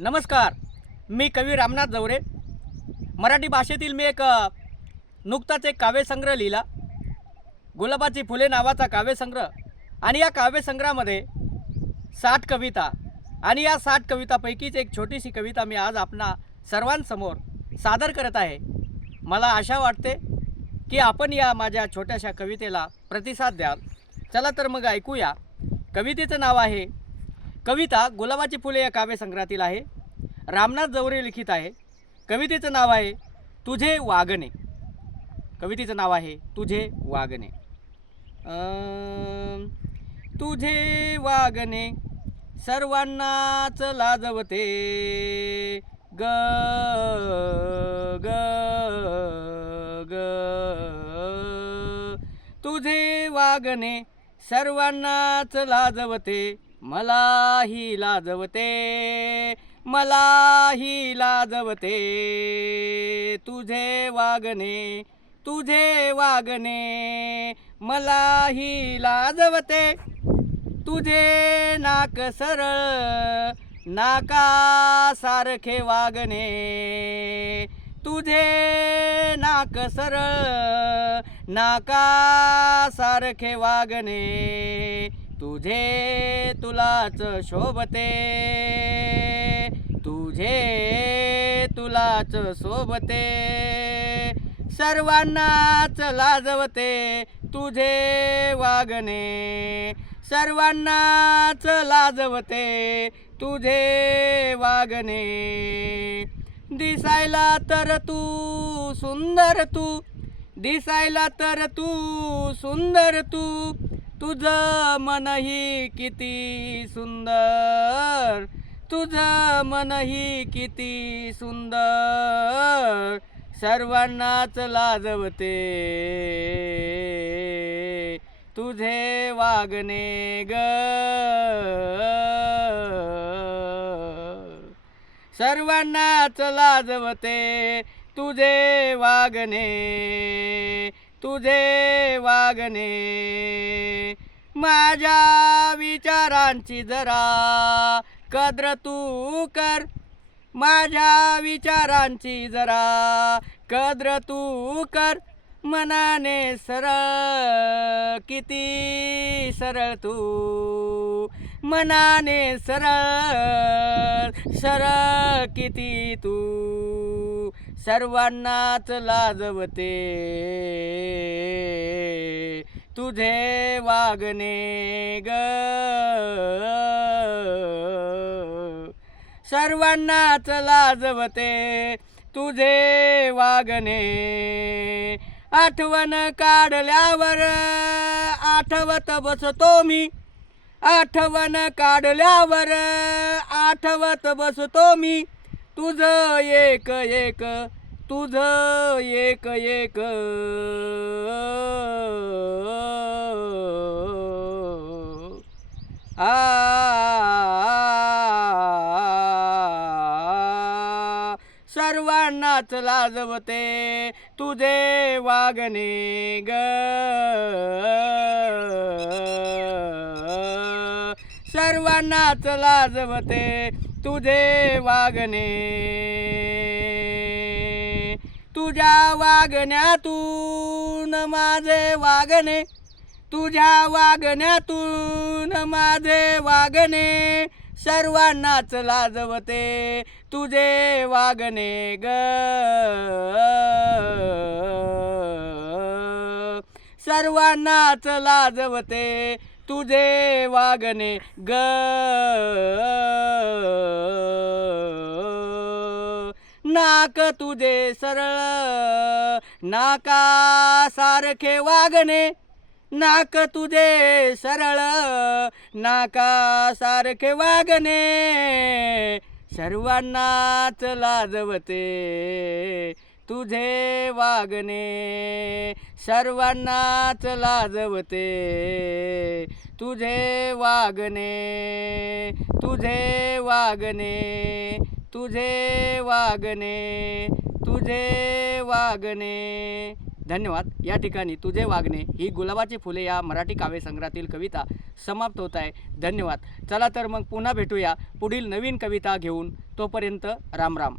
नमस्कार. मी कवी रामनाथ जवरे. मराठी भाषेतील मी नुकताच एक काव्यसंग्रह लिहिला, गुलाबाची फुले नावाचा काव्यसंग्रह. आणि या काव्यसंग्रहामध्ये 60 कविता आणि या 60 कवितापैकीच एक छोटीशी कविता मी आज आपणा सर्वांसमोर सादर करत आहे. मला आशा वाटते की आपण या माझ्या छोट्याशा कवितेला प्रतिसाद द्याल. चला तर मग ऐकूया. कवितेचं नाव आहे, कविता गुलाबाची फुले या काव्यसंग्रहातील आहे. रामनाथ जवरे लिखित आहे. कवितेचं नाव आहे तुझे वागणे. कवितेचं नाव आहे तुझे वागणे. तुझे वागणे सर्वांनाच लाजवते ग ग ग. तुझे वागणे सर्वांनाच लाजवते, मलाही लाजवते, मलाही लाजवते. तुझे वागणे, तुझे वागणे मलाही लाजवते. तुझे नाक सरळ नाकासारखे वागणे, तुझे नाक सरळ नाकासारखे वागणे. तुझे तुलाच शोभते, तुझे तुलाच शोभते. सर्वांनाच लाजवते तुझे वागणे, सर्वांनाच लाजवते तुझे वागणे. दिसायला तर तू सुंदर, तू दिसायला तर तू सुंदर, तू तुझं मनही किती सुंदर, तुझं मनही किती सुंदर. सर्वांनाच लाजवते तुझे वागणे ग. सर्वांनाच लाजवते तुझे वागणे, तुझे वागणे. माझ्या विचारांची जरा कद्र तू कर, माझ्या विचारांची जरा कद्र तू कर. मनाने सरळ किती सरळ तू, मनाने सरळ सरळ किती तू. सर्वांनाच लाजवते तुझे वागणे ग. सर्वांनाच लाजवते तुझे वागणे. आठवण काढल्यावर आठवत बसतो मी, आठवण काढल्यावर आठवत बसतो मी. तुझं एक एक, तुझं एक एक. सर्वांनाच लाजवते तुझे वागणे ग. सर्वांनाच लाजवते तुझे वागणे. तुझ्या वागण्यातून माझे वागणे, तुझ्या वागण्यातून माझे वागणे. सर्वांनाच लाजवते तुझे वागणे ग. सर्वांनाच लाजवते तुझे वागणे ग. नाक तुझे सरळ नाकासारखे वागणे, नाक तुझे सरळ नाकासारखे वागणे. सर्वांनाच लाजवते तुझे वागणे, सर्वांनाच लाजवते तुझे वागणे, तुझे वागणे, तुझे वागणे, तुझे वागणे. धन्यवाद. या ठिकाणी तुझे वागणे ही गुलाबाची फुले या मराठी काव्यसंग्रहातील कविता समाप्त होत आहे. धन्यवाद. चला तर मग पुन्हा भेटूया पुढील नवीन कविता घेऊन. तोपर्यंत राम राम.